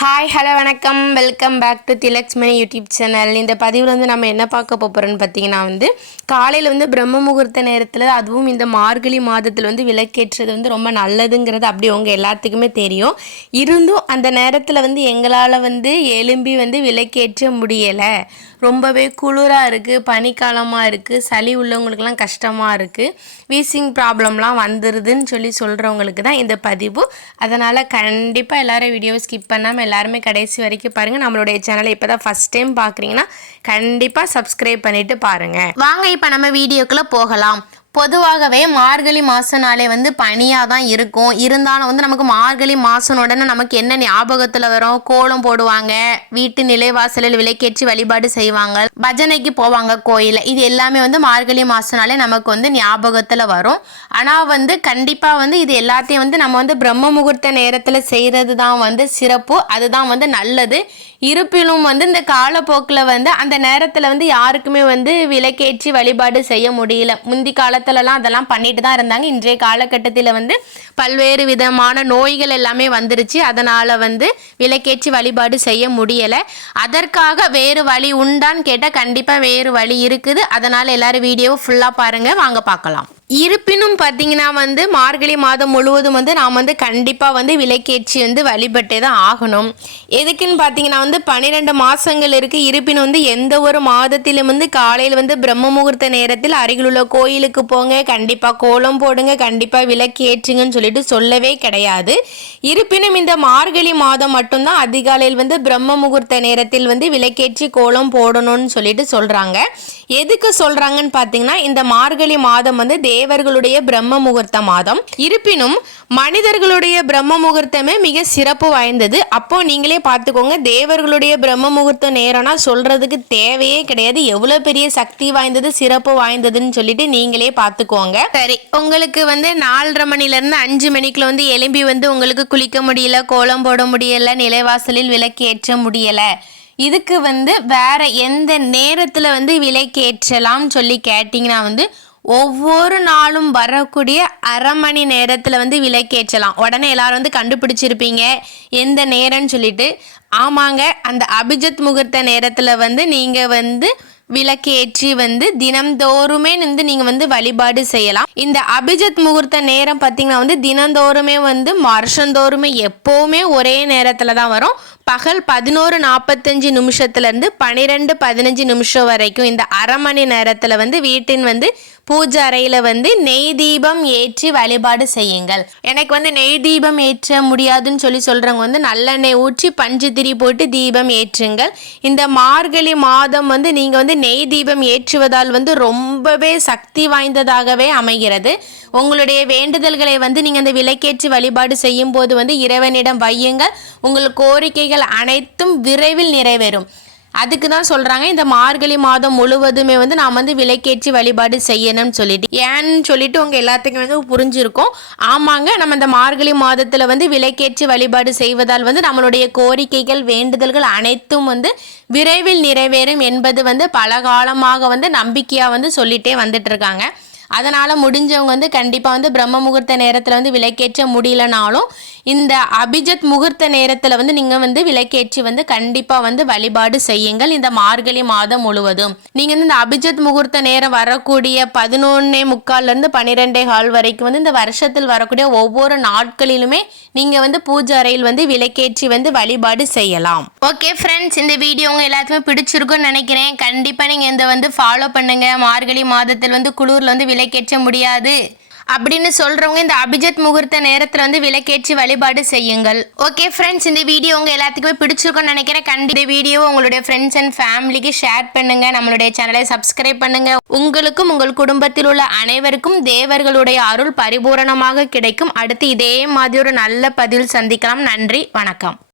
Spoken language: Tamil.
ஹாய் ஹலோ வணக்கம். வெல்கம் பேக் டு திலக்ஷ்மணி யூடியூப் சேனல் இந்த பதிவில் வந்து நம்ம என்ன பார்க்க போகிறோன்னு பார்த்தீங்கன்னா வந்து காலையில் வந்து பிரம்ம முகூர்த்த நேரத்தில் அதுவும் இந்த மார்கழி மாதத்தில் வந்து விளக்கேற்றது வந்து ரொம்ப நல்லதுங்கிறது அப்படி உங்கள் எல்லாத்துக்குமே தெரியும். இருந்தும் அந்த நேரத்தில் வந்து எங்களால் வந்து எலும்பி வந்து விளக்கேற்ற முடியலை. ரொம்பவே குளிராக இருக்குது பனிக்காலமாக இருக்குது சளி உள்ளவங்களுக்குலாம் கஷ்டமாக இருக்குது வீசிங் ப்ராப்ளம்லாம் வந்துடுதுன்னு சொல்லி சொல்கிறவங்களுக்கு தான் இந்த பதிவு. அதனால் கண்டிப்பாக எல்லோரும் வீடியோவை ஸ்கிப் பண்ணாமல் எல்லாருமே கடைசி வரைக்கும் பாருங்கள் நம்மளுடைய சேனலை இப்போ தான் ஃபஸ்ட் டைம் பார்க்குறீங்கன்னா கண்டிப்பாக சப்ஸ்கிரைப் பண்ணிவிட்டு பாருங்கள் வாங்க இப்போ நம்ம வீடியோக்குள்ளே போகலாம். பொதுவாகவே மார்கழி மாதம்னாலே வந்து பனியாக தான் இருக்கும். இருந்தாலும் வந்து நமக்கு மார்கழி மாசம் உடனே நமக்கு என்ன ஞாபகத்தில் வரும்? கோலம் போடுவாங்க. வீட்டு நிலைவாசலில் விலைக்கேற்றி வழிபாடு செய்வாங்க. பஜனைக்கு போவாங்க கோயிலில். இது எல்லாமே வந்து மார்கழி மாதம்னாலே நமக்கு வந்து ஞாபகத்தில் வரும். ஆனால் வந்து கண்டிப்பாக வந்து இது எல்லாத்தையும் வந்து நம்ம வந்து பிரம்ம முகூர்த்த நேரத்தில் செய்கிறது தான் வந்து சிறப்பு. அதுதான் வந்து நல்லது. இருப்பினும் வந்து இந்த காலப்போக்கில் வந்து அந்த நேரத்தில் வந்து யாருக்குமே வந்து விளக்கேற்றி வழிபாடு செய்ய முடியல. முந்தி காலத்துலலாம் அதெல்லாம் பண்ணிட்டு தான் இருந்தாங்க. இன்றைய காலகட்டத்தில் வந்து பல்வேறு விதமான நோய்கள் எல்லாமே வந்துருச்சு. அதனால் வந்து விளக்கேற்றி வழிபாடு செய்ய முடியலை. அதற்காக வேறு வழி உண்டான்னு கேட்டால் கண்டிப்பாக வேறு வழி இருக்குது. அதனால் எல்லோரும் வீடியோவை ஃபுல்லாக பாருங்கள் வாங்க பார்க்கலாம். இருப்பினும் பார்த்தீங்கன்னா வந்து மார்கழி மாதம் முழுவதும் வந்து நாம் வந்து கண்டிப்பாக வந்து விளக்கேற்றி வந்து வழிபட்டே தான் ஆகணும். எதுக்குன்னு பார்த்தீங்கன்னா வந்து பன்னிரெண்டு மாதங்கள் இருக்குது இருப்பினும் வந்து எந்த ஒரு மாதத்திலும் வந்து காலையில் வந்து பிரம்ம முகூர்த்த நேரத்தில் அருகிலுள்ள கோயிலுக்கு போங்க. கண்டிப்பாக கோலம் போடுங்க. கண்டிப்பாக விளக்கு ஏற்றுங்கன்னு சொல்லிட்டு சொல்லவே கிடையாது. இருப்பினும் இந்த மார்கழி மாதம் மட்டும்தான் அதிகாலையில் வந்து பிரம்ம முகூர்த்த நேரத்தில் வந்து விலைக்கேற்றி கோலம் போடணும்னு சொல்லிட்டு சொல்கிறாங்க எதுக்கு சொல்கிறாங்கன்னு பார்த்தீங்கன்னா இந்த மார்கழி மாதம் வந்து தே தேவர்களுடைய பிரம்ம முகூர்த்த மாதம் இருப்பினும் மனிதர்களுடைய பிரம்ம முகூர்த்தமே மிக சிறப்பு வாய்ந்தது. அப்போ நீங்களே பார்த்துக்கோங்க தேவர்களுடைய பிரம்ம முகூர்த்த நேரம்னா சொல்றதுக்கு தேவையே கிடையாது. எவ்வளோ பெரிய சக்தி வாய்ந்தது சிறப்பு வாய்ந்ததுன்னு சொல்லிட்டு நீங்களே பார்த்துக்கோங்க. சரி உங்களுக்கு வந்து நாலரை மணிலேருந்து அஞ்சு மணிக்குள்ள வந்து எலும்பி வந்து உங்களுக்கு குளிக்க முடியல கோலம் போட முடியல நிலைவாசலில் விளக்கு முடியலை. முடியல இதுக்கு வந்து வேற எந்த நேரத்தில் வந்து விலைக்கேற்றலாம்னு சொல்லி கேட்டிங்கன்னா வந்து ஒவ்வொரு நாளும் வரக்கூடிய அரை மணி நேரத்தில் வந்து விலைக்கேற்றலாம் உடனே எல்லாரும் வந்து கண்டுபிடிச்சிருப்பீங்க. எந்த நேரம்னு சொல்லிட்டு. ஆமாங்க அந்த அபிஜித் முகூர்த்த நேரத்தில் வந்து நீங்கள் வந்து விளக்கேற்றி வந்து தினம்தோறுமே வந்து நீங்கள் வந்து வழிபாடு செய்யலாம். இந்த அபிஜித் முகூர்த்த நேரம் பார்த்தீங்கன்னா வந்து தினந்தோறுமே வந்து வருஷந்தோறுமே எப்போவுமே ஒரே நேரத்தில் தான் வரும். பகல் பதினோரு நாற்பத்தஞ்சு நிமிஷத்துலேருந்து பன்னிரெண்டு பதினஞ்சு நிமிஷம் வரைக்கும் இந்த அரை மணி நேரத்தில் வந்து வீட்டின் வந்து பூஜை அறையில் வந்து நெய் தீபம் ஏற்றி வழிபாடு செய்யுங்கள். எனக்கு வந்து நெய் தீபம் ஏற்ற முடியாதுன்னு சொல்லி சொல்கிறவங்க வந்து நல்லெண்ணெய் ஊற்றி பஞ்சு திரி போட்டு தீபம் ஏற்றுங்கள். இந்த மார்கழி மாதம் வந்து நீங்கள் வந்து நெய் தீபம் ஏற்றுவதால் வந்து ரொம்பவே சக்தி வாய்ந்ததாகவே அமைகிறது. உங்களுடைய வேண்டுதல்களை வந்து நீங்கள் அந்த விலைக்கேற்றி வழிபாடு செய்யும் போது வந்து இறைவனிடம் வையுங்கள். உங்கள் கோரிக்கைகள் அனைத்தும் விரைவில் நிறைவேறும். அதுக்கு தான் சொல்கிறாங்க இந்த மார்கழி மாதம் முழுவதுமே வந்து நாம் வந்து விலைக்கேற்றி வழிபாடு செய்யணும்னு சொல்லிட்டு. ஏன்னு சொல்லிட்டு உங்கள் எல்லாத்துக்கும் வந்து புரிஞ்சிருக்கும். ஆமாங்க நம்ம இந்த மார்கழி மாதத்தில் வந்து விலைக்கேற்றி வழிபாடு செய்வதால் வந்து நம்மளுடைய கோரிக்கைகள் வேண்டுதல்கள் அனைத்தும் வந்து விரைவில் நிறைவேறும் என்பது வந்து பல காலமாக வந்து நம்பிக்கையாக வந்து சொல்லிட்டே வந்துட்டு இருக்காங்க. அதனால் முடிஞ்சவங்க வந்து கண்டிப்பாக வந்து பிரம்ம முகூர்த்த நேரத்தில் வந்து விளக்கேற்ற முடியலனாலும் இந்த அபிஜத் முகூர்த்த நேரத்தில் வந்து நீங்கள் வந்து விளக்கேற்றி வந்து கண்டிப்பாக வந்து வழிபாடு செய்யுங்கள். இந்த மார்கழி மாதம் முழுவதும். நீங்கள் வந்து இந்த அபிஜத் முகூர்த்த நேரம் வரக்கூடிய பதினொன்னே முக்கால்லேருந்து பன்னிரெண்டே கால் வரைக்கும் வந்து இந்த வருஷத்தில் வரக்கூடிய ஒவ்வொரு நாட்களிலுமே நீங்கள் வந்து பூஜை அறையில் வந்து விளக்கேற்றி வந்து வழிபாடு செய்யலாம். ஓகே ஃப்ரெண்ட்ஸ் இந்த வீடியோ உங்கள் எல்லாத்துக்குமே பிடிச்சிருக்கும்னு நினைக்கிறேன். கண்டிப்பாக நீங்கள் இந்த வந்து ஃபாலோ பண்ணுங்கள் மார்கழி மாதத்தில் வந்து குளூரில் வந்து விளக்கேற்ற முடியாது. அப்படின்னு சொல்கிறவங்க இந்த அபிஜித் முகூர்த்த நேரத்தில் வந்து விளக்கேற்றி வழிபாடு செய்யுங்கள். ஓகே ஃப்ரெண்ட்ஸ் இந்த வீடியோ உங்கள் எல்லாத்துக்குமே பிடிச்சிருக்கோம்னு நினைக்கிறேன். கண்டி இந்த வீடியோ உங்களுடைய ஃப்ரெண்ட்ஸ் அண்ட் ஃபேமிலிக்கு ஷேர் பண்ணுங்க. நம்மளுடைய சேனலை சப்ஸ்கிரைப் பண்ணுங்க. உங்களுக்கும் உங்கள் குடும்பத்தில் உள்ள அனைவருக்கும் தேவர்களுடைய அருள் பரிபூரணமாக கிடைக்கும். அடுத்து இதே மாதிரி ஒரு நல்ல பதில் சந்திக்கலாம். நன்றி வணக்கம்.